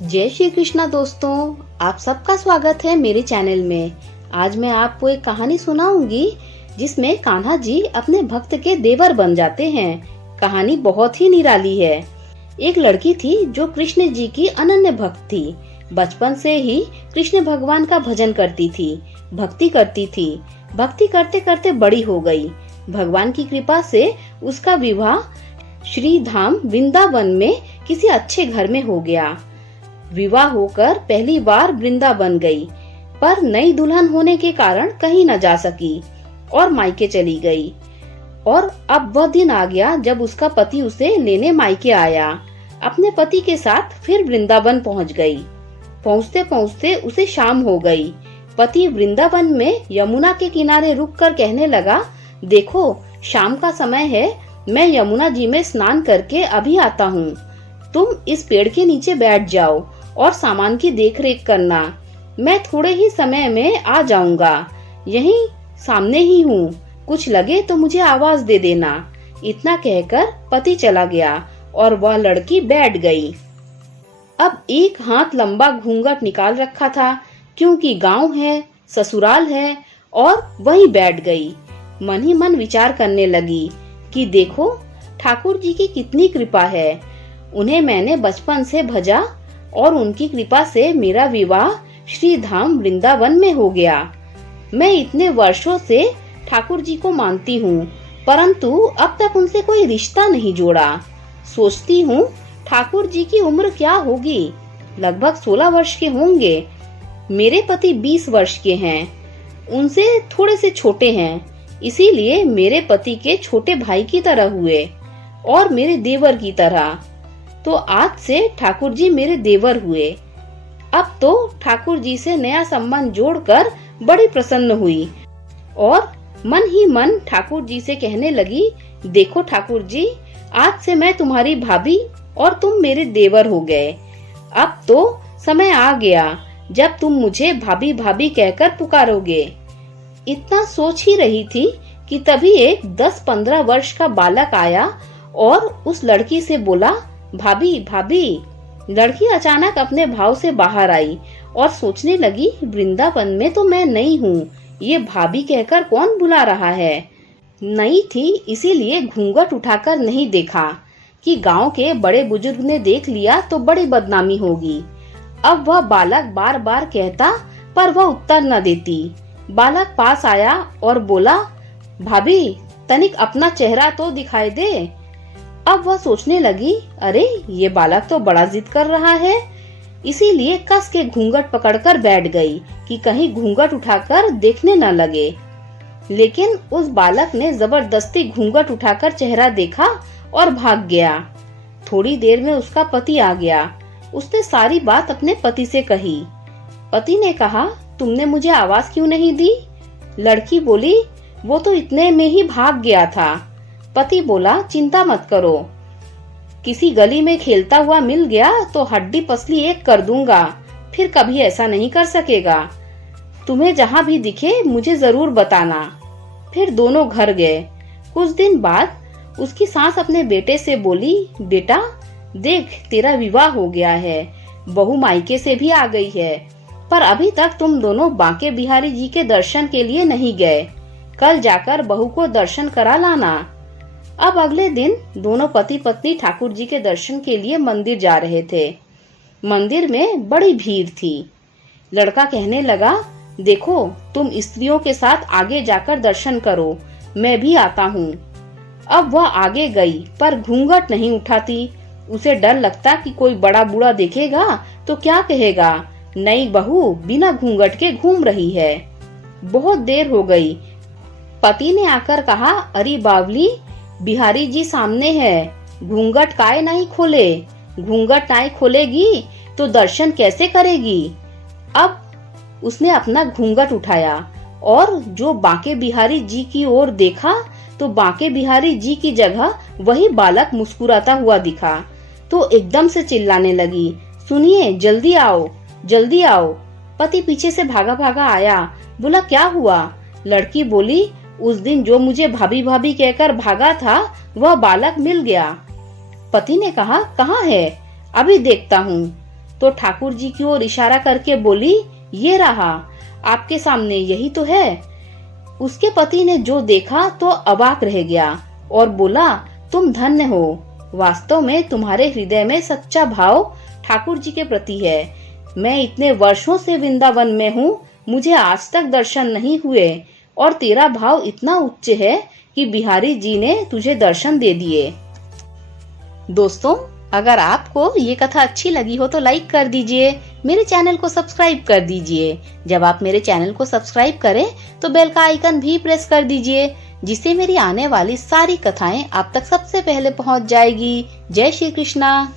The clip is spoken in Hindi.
जय श्री कृष्णा दोस्तों, आप सबका स्वागत है मेरे चैनल में। आज मैं आपको एक कहानी सुनाऊंगी जिसमें कान्हा जी अपने भक्त के देवर बन जाते हैं। कहानी बहुत ही निराली है। एक लड़की थी जो कृष्ण जी की अनन्य भक्त थी। बचपन से ही कृष्ण भगवान का भजन करती थी, भक्ति करती थी। भक्ति करते करते बड़ी हो गई। भगवान की कृपा से उसका विवाह श्री धाम वृंदावन में किसी अच्छे घर में हो गया। विवाह होकर पहली बार वृंदावन गई, पर नई दुल्हन होने के कारण कहीं न जा सकी और मायके चली गई। और अब वह दिन आ गया जब उसका पति उसे लेने मायके आया। अपने पति के साथ फिर वृंदावन पहुंच गई। पहुंचते पहुंचते उसे शाम हो गई। पति वृंदावन में यमुना के किनारे रुककर कहने लगा, देखो शाम का समय है, मैं यमुना जी में स्नान करके अभी आता हूँ। तुम इस पेड़ के नीचे बैठ जाओ और सामान की देखरेख करना। मैं थोड़े ही समय में आ जाऊंगा। यहीं सामने ही हूँ, कुछ लगे तो मुझे आवाज दे देना। इतना कहकर पति चला गया और वह लड़की बैठ गई। अब एक हाथ लंबा घूंघट निकाल रखा था, क्योंकि गांव है, ससुराल है, और वहीं बैठ गई। मन ही मन विचार करने लगी कि देखो ठाकुर जी की कितनी कृपा है। उन्हें मैंने बचपन से भजा और उनकी कृपा से मेरा विवाह श्री धाम वृंदावन में हो गया। मैं इतने वर्षों से ठाकुर जी को मानती हूँ, परंतु अब तक उनसे कोई रिश्ता नहीं जोड़ा। सोचती हूँ ठाकुर जी की उम्र क्या होगी, लगभग 16 वर्ष के होंगे। मेरे पति 20 वर्ष के हैं, उनसे थोड़े से छोटे हैं, इसीलिए मेरे पति के छोटे भाई की तरह हुए और मेरे देवर की तरह। तो आज से ठाकुर जी मेरे देवर हुए। अब तो ठाकुर जी से नया संबंध जोड़कर बड़ी प्रसन्न हुई और मन ही मन ठाकुर जी से कहने लगी, देखो ठाकुर जी, आज से मैं तुम्हारी भाभी और तुम मेरे देवर हो गए। अब तो समय आ गया जब तुम मुझे भाभी भाभी कहकर पुकारोगे। इतना सोच ही रही थी कि तभी एक 10-15 वर्ष का बालक आया और उस लड़की से बोला, भाभी भाभी। लड़की अचानक अपने भाव से बाहर आई और सोचने लगी, वृंदावन में तो मैं नई हूँ, ये भाभी कहकर कौन बुला रहा है। नई थी इसीलिए घूंघट उठाकर नहीं देखा कि गांव के बड़े बुजुर्ग ने देख लिया तो बड़ी बदनामी होगी। अब वह बालक बार बार कहता पर वह उत्तर न देती। बालक पास आया और बोला, भाभी तनिक अपना चेहरा तो दिखाई दे। अब वह सोचने लगी, अरे ये बालक तो बड़ा जिद कर रहा है, इसीलिए कस के घूंघट पकड़कर बैठ गई कि कहीं घूंघट उठाकर देखने न लगे। लेकिन उस बालक ने जबरदस्ती घूंघट उठाकर चेहरा देखा और भाग गया। थोड़ी देर में उसका पति आ गया। उसने सारी बात अपने पति से कही। पति ने कहा, तुमने मुझे आवाज क्यों नहीं दी? लड़की बोली, वो तो इतने में ही भाग गया था। पति बोला, चिंता मत करो, किसी गली में खेलता हुआ मिल गया तो हड्डी पसली एक कर दूंगा, फिर कभी ऐसा नहीं कर सकेगा। तुम्हें जहाँ भी दिखे मुझे जरूर बताना। फिर दोनों घर गए। कुछ दिन बाद उसकी सास अपने बेटे से बोली, बेटा देख तेरा विवाह हो गया है, बहू मायके से भी आ गई है, पर अभी तक तुम दोनों बांके बिहारी जी के दर्शन के लिए नहीं गए। कल जाकर बहू को दर्शन करा लाना। अब अगले दिन दोनों पति पत्नी ठाकुर जी के दर्शन के लिए मंदिर जा रहे थे। मंदिर में बड़ी भीड़ थी। लड़का कहने लगा, देखो तुम स्त्रियों के साथ आगे जाकर दर्शन करो, मैं भी आता हूँ। अब वह आगे गई पर घूंघट नहीं उठाती। उसे डर लगता कि कोई बड़ा बूढ़ा देखेगा तो क्या कहेगा, नई बहू बिना घूंघट के घूम रही है। बहुत देर हो गई। पति ने आकर कहा, अरे बावली, बिहारी जी सामने है, घूंघट काहे नहीं खोले? घूंघट नहीं खोलेगी तो दर्शन कैसे करेगी? अब उसने अपना घूंघट उठाया और जो बांके बिहारी जी की ओर देखा तो बांके बिहारी जी की जगह वही बालक मुस्कुराता हुआ दिखा। तो एकदम से चिल्लाने लगी, सुनिए जल्दी आओ जल्दी आओ। पति पीछे से भागा भागा आया। बोला, क्या हुआ? लड़की बोली, उस दिन जो मुझे भाभी भाभी कहकर भागा था वह बालक मिल गया। पति ने कहा, कहाँ है? अभी देखता हूँ। तो ठाकुर जी की ओर इशारा करके बोली, ये रहा आपके सामने, यही तो है। उसके पति ने जो देखा तो अवाक रह गया और बोला, तुम धन्य हो, वास्तव में तुम्हारे हृदय में सच्चा भाव ठाकुर जी के प्रति है। मैं इतने वर्षों से वृंदावन में हूँ, मुझे आज तक दर्शन नहीं हुए और तेरा भाव इतना उच्च है कि बिहारी जी ने तुझे दर्शन दे दिए। दोस्तों, अगर आपको ये कथा अच्छी लगी हो तो लाइक कर दीजिए, मेरे चैनल को सब्सक्राइब कर दीजिए। जब आप मेरे चैनल को सब्सक्राइब करें तो बेल का आइकन भी प्रेस कर दीजिए, जिससे मेरी आने वाली सारी कथाएं आप तक सबसे पहले पहुंच जाएगी। जय श्री कृष्णा।